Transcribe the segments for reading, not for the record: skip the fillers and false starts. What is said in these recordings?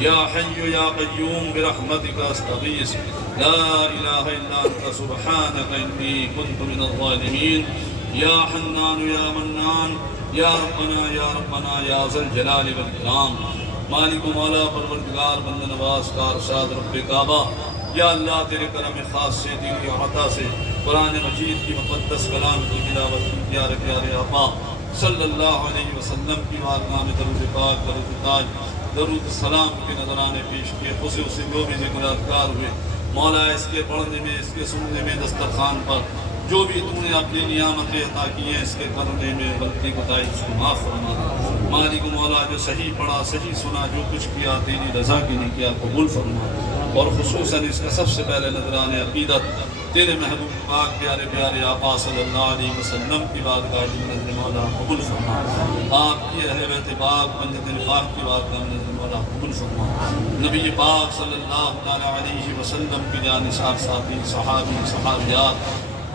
یا حی یا قیوم برحمتک استغیث لا الہ الا انت سبحانک انی کنت من الظالمین یا حنان یا منان یا ربنا یا ذا الجلال والاکرام مالک و مولا پروردگار بند نواز کا ارشاد رب کعبہ یا اللہ تیرے کرم خاص سے دینی عطا سے قرآن مجید کی مقدس کلام کی تلاوت کی پیارے پیارے آقا صلی اللہ علیہ وسلم کی بارگاہ میں درود پاک درود تاج درود سلام کے نظرانے پیش کیے اسے جو بھی ذکر اذکار ہوئے مولا اس کے پڑھنے میں اس کے سننے میں دسترخوان پر جو بھی تو نے اپنی نعمتیں عطا کی ہیں اس کے کرنے میں غلطی کوتاہی اس کو معاف فرما مالک مولا جو صحیح پڑھا صحیح سنا جو کچھ کیا تیری رضا کے لیے کیا قبول فرما اور خصوصاً اس کا سب سے پہلے نظرانے عقیدت تیرے محبوب پاک پیارے پیارے آقا صلی اللہ علیہ وسلم کی بارگاہ میں نظر مولا قبول فرما آپ کی اہل بیت پاک بندت پاک کی بارگاہ میں نظر مولا قبول فرما نبی پاک صلی اللہ علیہ وسلم کی جانثار ساتھی صحابی صحابیات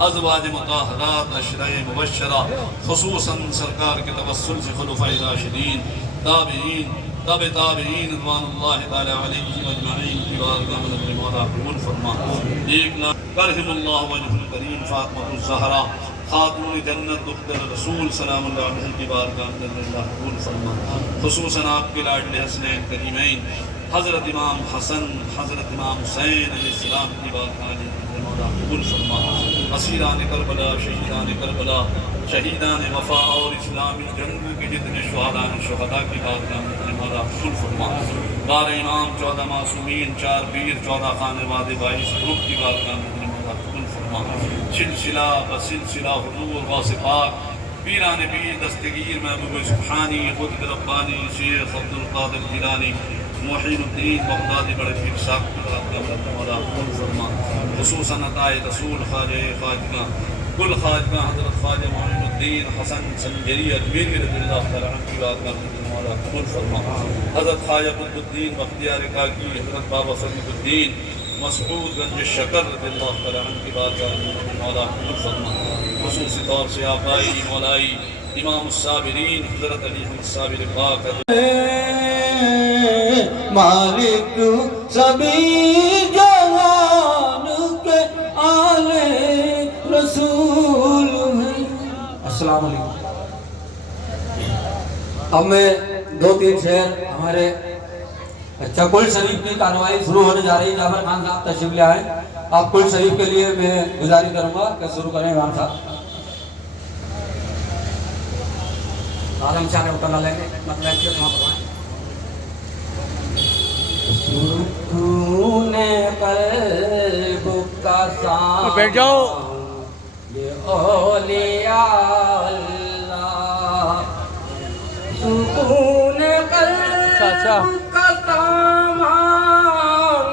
ازواج مطہرات عشرہ مبشرہ خصوصاً سرکار کے توسل سے خلفائے راشدین تابعین تابعین رضوان اللہ تعالی علیہ اجمعین کی بارگاہ میں نظر مولا قبول فرما ایک لاکھ کرہم اللہ وجہ الکریم فاطمہ الزہرا خاتون جنت دختر رسول سلام اللہ علیہ کی بارگاہ میں نظر اللہ قبول فرما خصوصاً آپ کے لاڈلے حسنین کریمین حضرت امام حسن حضرت امام حسین علیہ السلام کی بارگاہ میں نظر مولا قبول فرما اسیران کربلا شہیدان وفا اور اسلامی جنگوں کے جتنے شہداء کی بارگاہ میں نظر مولا قبول فرما بار امام 14 معصومین 4 پیر 14 خانواد 22 گروپ کی بارگاہ میں نظر مولا قبول فرما سلسلہ بسلسلہ حضور واصفات پیران پیر دستگیر محبوب سبحانی خود ربانی شیخ عبدالقادر جیلانی محین الدین بغدادی بڑے پیر صاحب کی بارگاہ میں نظر مولا قبول فرما خصوصاً عطائے رسول خواجہ کل خواجہ حضرت خواجہ محین الدین حسن سنجری اجمیری رضی اللہ تعالیٰ عنہ کی بارگاہ میں نظر مولا قبول فرما حضرت خواجہ قطب الدین بختیار کاکی حضرت بابا فرید الدین مسعود گنج شکر رضی اللہ تعالیٰ عنہ کی بارگاہ میں نظر مولا قبول فرما خصوصی طور سے آبائی مولائی امام الصابرین حضرت علی حمد صابر پاک مالک سبھی جہان کے آل رسول ہیں۔ السلام علیکم۔ اب میں 2-3 شعر ہمارے کل شریف کی کارروائی شروع ہونے جا رہی ہے۔ جعفر خان صاحب تشریف لے آئے، آپ کل شریف کے لیے میں گزارش کروں گا کہ شروع کریں امام صاحب۔ عالم شاہ نے اتنا لے کے مطلب کیا وہاں پر سکون قلب کا سامان بیٹھ جاؤ یہ اولیاء اللہ سکون قلب کا سامان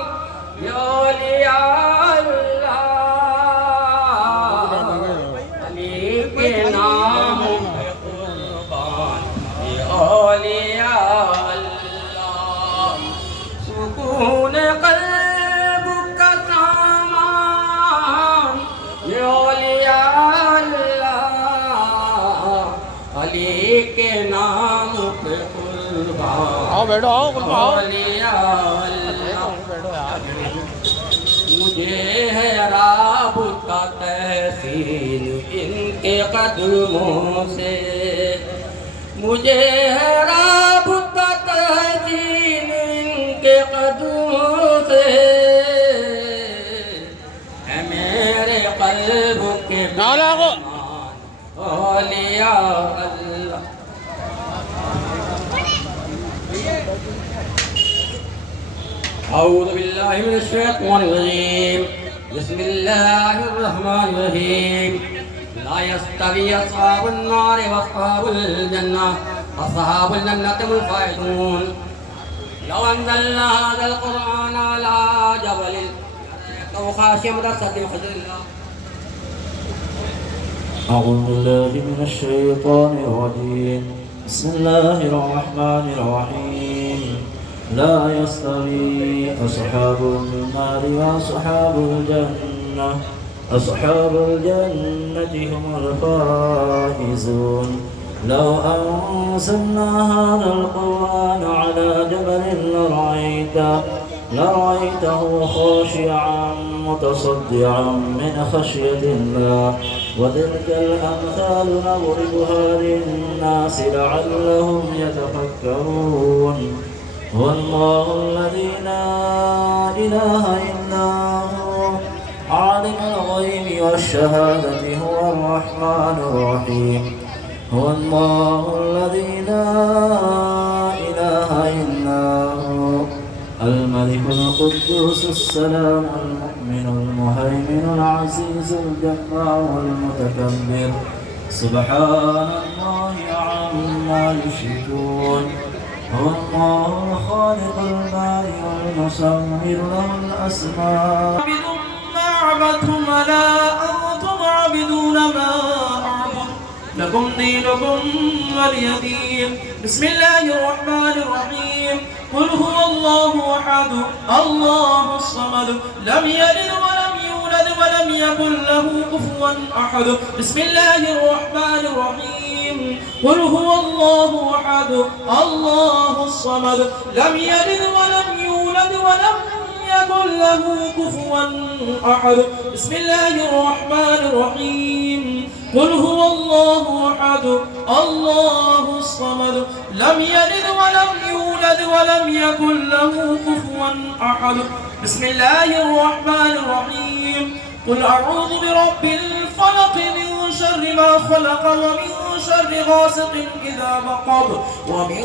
یہ اولیاء اللہ علی کے نام پہ قربان یہ اولیاء سکون قلب کا سامان یہ اولیاء اللہ علی کے نام پہ قربان آؤ بیٹھو اولیاء اللہ مجھے ہے رب کا تحسین ان کے قدموں سے مجھے ہے رب کا تحسین کے قدموں سے ہے میرے قلب کے مہمان اولیاء اللہ اعوذ باللہ من الشیطان الرجیم بسم اللہ الرحمن الرحیم لا يستوي اصحاب النار واصحاب الجنہ اصحاب الجنہ هم الفائزون لو أنزلنا هذا القرآن على جبل لرأيته خاشعا متصدعا من خشية الله أعوذ بالله من الشيطان الرجيم بسم الله الرحمن الرحيم لا يستوي أصحاب النار وأصحاب الجنة أصحاب الجنة هم الفائزون لو أنزلنا هذا القرآن على جبل لرأيته خاشعا متصدعا من خشية الله وتلك الأمثال نضربها للناس لعلهم يتفكرون هو الله الذي لا إله إلا هو عالم الغيب والشهادة هو الرحمن الرحيم هو الله الذي لا إله إلا هو الملك القدوس السلام المؤمن المهيمن العزيز الجبار المتكبر سبحان الله عما يشركون هو الله الخالق البارئ المصور له الأسماء ما عبدتم ولا أنتم عابدون ما أعبد لكم دينكم ولي دين بسم الله الرحمن الرحيم قل هو الله أحد الله الصمد لم يلد ولم يولد ولم يكن له كفوا أحد بسم الله الرحمن الرحيم قل هو الله أحد الله الصمد لم يلد ولم يولد ولم يكن له كفوا أحد بسم الله الرحمن الرحيم قل هو الله أحد الله الصمد لم يلد ولم يولد ولم يكن له كفوا أحد بسم الله الرحمن الرحيم قل أعوذ برب الفلق من شر ما خلق ومن شر غاسق إذا وقب ومن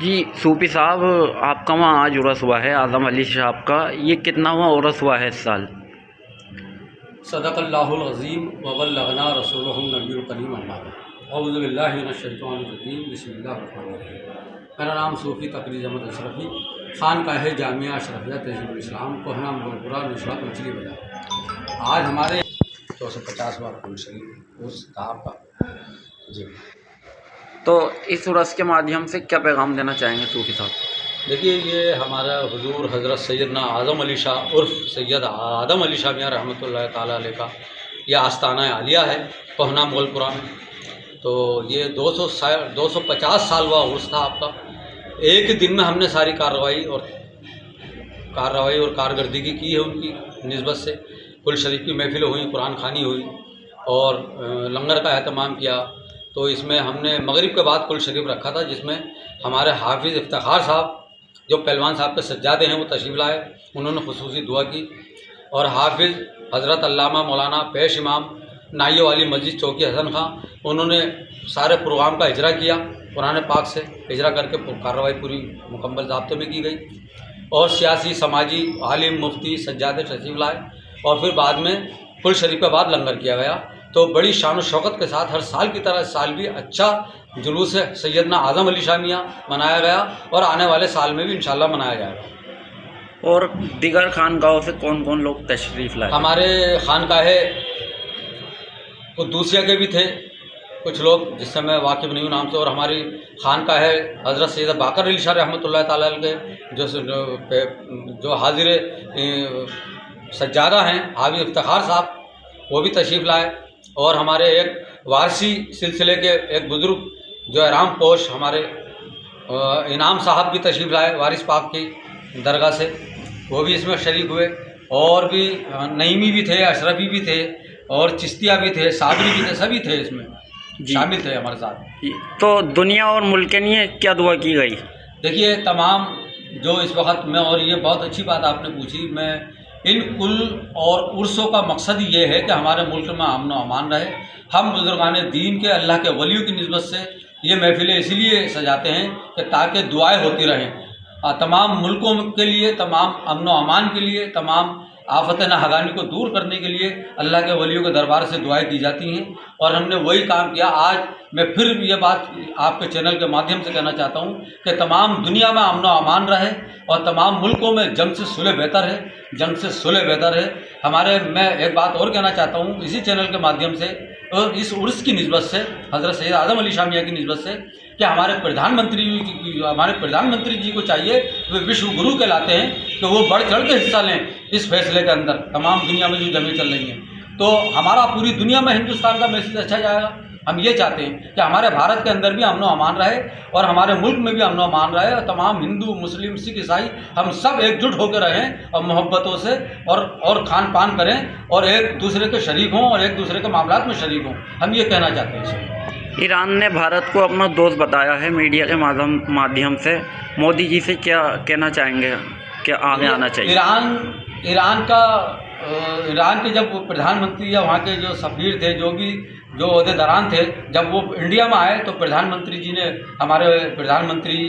جی صوفی صاحب آپ کا وہاں آج عرس ہوا ہے اعظم علی صاحب کا، یہ کتناواں عرس ہوا ہے اس سال؟ صدق اللہ العظیم وبلغنا رسولہ النبی الکریم اما بعد اعوذ باللہ من الشیطان الرجیم بسم اللہ الرحمن الرحیم۔ میرا نام صوفی تقریظ احمد اشرفی، خانقاہ جامعہ اشرفیہ تہذیب الاسلام کوہنام گولپورہ نشرات مچھلی بازار۔ آج ہمارے 250واں قرآن شریف اس کتاب کا جی تو اس عرس کے مادھیم سے کیا پیغام دینا چاہیں گے صوفی صاحب؟ دیکھیے، یہ ہمارا حضور حضرت سیدنا اعظم علی شاہ عرف سید آدم علی شاہ میاں رحمۃ اللہ تعالیٰ علیہ کا یہ آستانہ عالیہ ہے کوہنام گولپورہ میں۔ تو یہ 250 سال ہوا عرس تھا آپ کا۔ ایک ہی دن میں ہم نے ساری کارروائی اور کارکردگی کی ہے ان کی نسبت سے۔ کل شریف کی محفل ہوئی، قرآن خوانی ہوئی اور لنگر کا اہتمام کیا۔ تو اس میں ہم نے مغرب کے بعد کل شریف رکھا تھا، جس میں ہمارے حافظ افتخار صاحب جو پہلوان صاحب کے سجادے ہیں وہ تشریف لائے، انہوں نے خصوصی دعا کی۔ اور حافظ حضرت علامہ مولانا پیش امام نائیو والی مسجد چوکی حسن خان، انہوں نے سارے پروگرام کا اجرا کیا، قرآن پاک سے اجرا کر کے کارروائی پوری مکمل ضابطے میں کی گئی۔ اور سیاسی، سماجی، عالم، مفتی سجادے تشریف لائے اور پھر بعد میں کل شریف کے بعد لنگر کیا گیا۔ تو بڑی شان و شوکت کے ساتھ ہر سال کی طرح اس سال بھی اچھا جلوس سیدنا اعظم علی شاہ میاں منایا گیا اور آنے والے سال میں بھی انشاءاللہ منایا جائے گا۔ اور دیگر خانقاہوں سے کون کون لوگ تشریف لائے؟ ہمارے خانقاہ قدوسیہ کے بھی تھے کچھ لوگ جس سے میں واقف نہیں ہوں نام سے، اور ہماری خانقاہ ہے حضرت سید باقر علی شاہ رحمۃ اللہ تعالیٰ علیہ کے جو حاضر سجادہ ہیں حاوی افتخار صاحب، وہ بھی تشریف لائے، اور ہمارے ایک وارثی سلسلے کے ایک بزرگ جو احرام پوش ہمارے انعام صاحب بھی تشریف لائے وارث پاک کی درگاہ سے، وہ بھی اس میں شریک ہوئے، اور بھی نعیمی بھی تھے، اشرفی بھی تھے، اور چشتیہ بھی تھے، صابری بھی تھے، سبھی تھے اس میں شامل تھے ہمارے ساتھ۔ تو دنیا اور ملک کے لیے کیا دعا کی گئی؟ دیکھیے تمام جو اس وقت میں، اور یہ بہت اچھی بات آپ نے پوچھی، میں ان کل اور عرسوں کا مقصد یہ ہے کہ ہمارے ملک میں امن و امان رہے۔ ہم بزرگان دین کے، اللہ کے ولیوں کی نسبت سے یہ محفلیں اسی لیے سجاتے ہیں کہ تاکہ دعائیں ہوتی رہیں تمام ملکوں کے لیے، تمام امن و امان کے لیے، تمام آفت ناہگانی کو دور کرنے کے لیے اللہ کے ولیوں کے دربار سے دعائیں کی جاتی ہیں، اور ہم نے وہی کام کیا۔ آج میں پھر یہ بات آپ کے چینل کے مادھیم سے کہنا چاہتا ہوں کہ تمام دنیا میں امن و امان رہے، اور تمام ملکوں میں جنگ سے صلح بہتر ہے، جنگ سے صلح بہتر ہے۔ میں ایک بات اور کہنا چاہتا ہوں اسی چینل کے مادھیم سے، اور اس عرس کی نسبت سے، حضرت سید اعظم علی شاہ میاں کی نسبت سے، کہ ہمارے پردھان منتری جی کو چاہیے، وہ وشو گرو کہلاتے ہیں، کہ وہ بڑھ چڑھ کے حصہ لیں اس فیصلے کے اندر۔ تمام دنیا میں جو جنگیں چل رہی ہیں تو ہمارا پوری دنیا میں ہندوستان کا میسج اچھا جائے گا۔ ہم یہ چاہتے ہیں کہ ہمارے بھارت کے اندر بھی امن و امان رہے، اور ہمارے ملک میں بھی امن و امان رہے، اور تمام ہندو، مسلم، سکھ، عیسائی ہم سب ایک جٹ ہو کے رہیں، اور محبتوں سے اور کھان پان کریں، اور ایک دوسرے کے شریک ہوں، اور ایک دوسرے کے معاملات میں شریک ہوں۔ ہم یہ کہنا چاہتے ہیں۔ ایران نے بھارت کو اپنا دوست بتایا ہے میڈیا کے مادھیم سے، مودی جی سے کیا کہنا چاہیں گے کہ آگے آنا چاہیے؟ ایران کے جب پردھان منتری یا وہاں کے جو سفیر تھے، جو عہدے داران تھے، جب وہ انڈیا میں آئے تو پردھان منتری جی نے، ہمارے پردھان منتری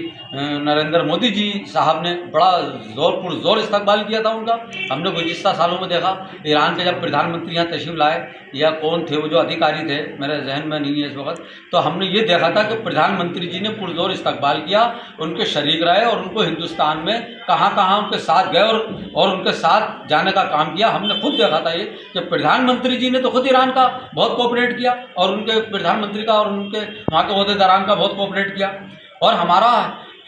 نریندر مودی جی صاحب نے بڑا زور استقبال کیا تھا ان کا۔ ہم نے گزشتہ سالوں میں دیکھا ایران کے جب پردھان منتری یہاں تشریف لائے، یا کون تھے وہ جو ادھیکاری تھے، میرے ذہن میں نہیں ہے اس وقت، تو ہم نے یہ دیکھا تھا کہ پردھان منتری جی نے پرزور استقبال کیا، ان کے شریک رہے، اور ان کو ہندوستان میں کہاں کہاں ان کے ساتھ گئے، اور ان کے ساتھ جانے کا کام کیا۔ ہم نے خود دیکھا تھا یہ کہ پردھان منتری جی نے تو خود ایران کا بہت کوآپریٹ کیا، اور ان کے پردھان منتری کا اور ان کے وہاں کے عہدے داران کا بہت کوآپریٹ کیا۔ اور ہمارا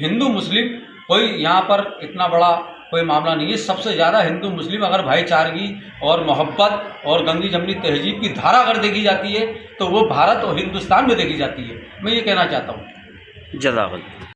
ہندو مسلم کوئی یہاں پر اتنا بڑا کوئی معاملہ نہیں ہے۔ سب سے زیادہ ہندو مسلم اگر بھائی چارگی اور محبت اور گنگی جمنی تہذیب کی دھارا اگر دیکھی جاتی ہے تو وہ بھارت اور ہندوستان میں دیکھی جاتی ہے۔ میں یہ کہنا چاہتا ہوں۔ جزاک اللہ۔